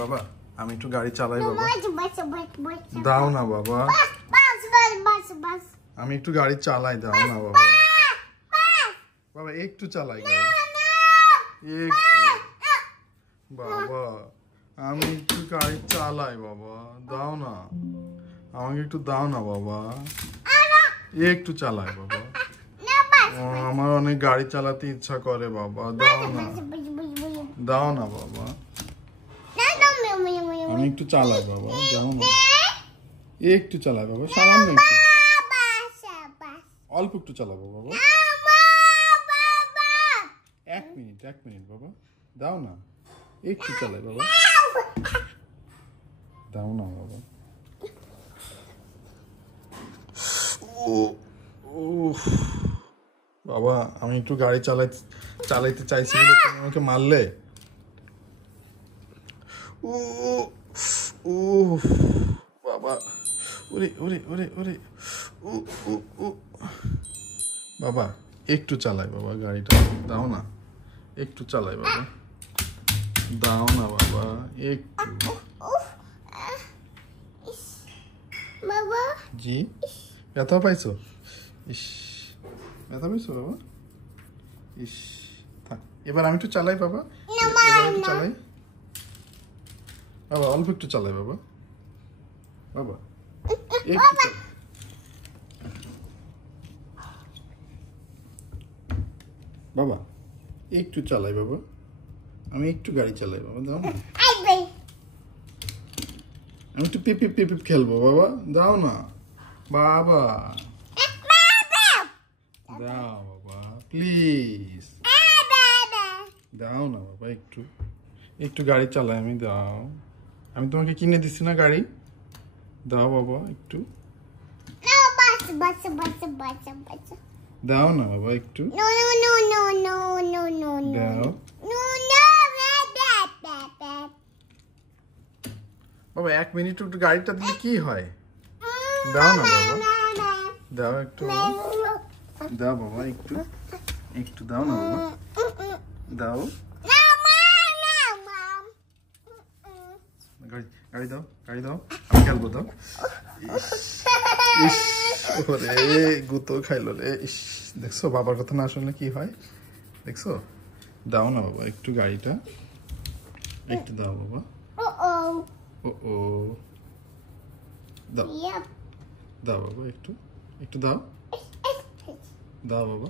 বাবা আমি একটু গাড়ি চালাই বাবা। দাও না বাবা, আমি একটু গাড়ি চালাই, দাও না বাবা। বাবা একটু চালাই গাড়ি, একটু বাবা, আমি একটু গাড়ি চালাই বাবা, দাও না আমাকে একটু, দাও না বাবা, একটু চালাই বাবা। আমার অনেক গাড়ি চালাতে ইচ্ছা করে বাবা, দাও না, দাও না বাবা, আমি একটু চালাই বাবা, দাও না, একটু চালাই বাবা, সামান্য একটু, অল্প একটু চালাবো বাবা। 1 মিনিট বাবা, দাও না, একটু চালাই বাবা, দাও না বাবা। বাবা আমি একটু গাড়ি চালাইতে চাইছি বলে তুমি আমাকে মারলে। বাবা ওরে ওরে ওরে ওরে, বাবা একটু চালাই বাবা গাড়িটা, দাও না, একটু চালাই বাবা, দাও না বাবা, একটু। বাবা জি ব্যথা পাইছো? ইস ব্যথা পাইছো বাবা? ইস থাক, এবার আমি একটু চালাই বাবা, এবার একটু চালাই বাবা, অল্প একটু চালাই বাবা, বাবা একটু চালাই। বাবা একটু চালাই বাবা, আমি একটু গাড়ি চালাই বাবা, দাও না, আমি একটু পিপ পিপ পিপ খেলবো বাবা, দাও না বাবা, দাও বাবা প্লিজ, দাও না বাবা, একটু একটু গাড়ি চালাই আমি, দাও, আমি তোমাকে কিনে দিচ্ছি না গাড়ি, দাও বাবা একটু, দাও না বাবা একটু, দাও বাবা, 1 মিনিট একটু গাড়িটা দিলে কি হয়, দাও না বাবা, দাও একটু, দাও বাবা একটু, একটু দাও না বাবা, দাও, গাড়ি দাও, গাড়ি দাও, আমি খেলবো, দাও। ইস ওরে গুতো খাইলো রে, ইস দেখছো বাবার কথা না শুনলে কি হয়, দেখছো, দাও না বাবা একটু গাড়িটা, একটু দাও বাবা, ও দাও, দাও বাবা একটু, একটু দাও, দাও বাবা।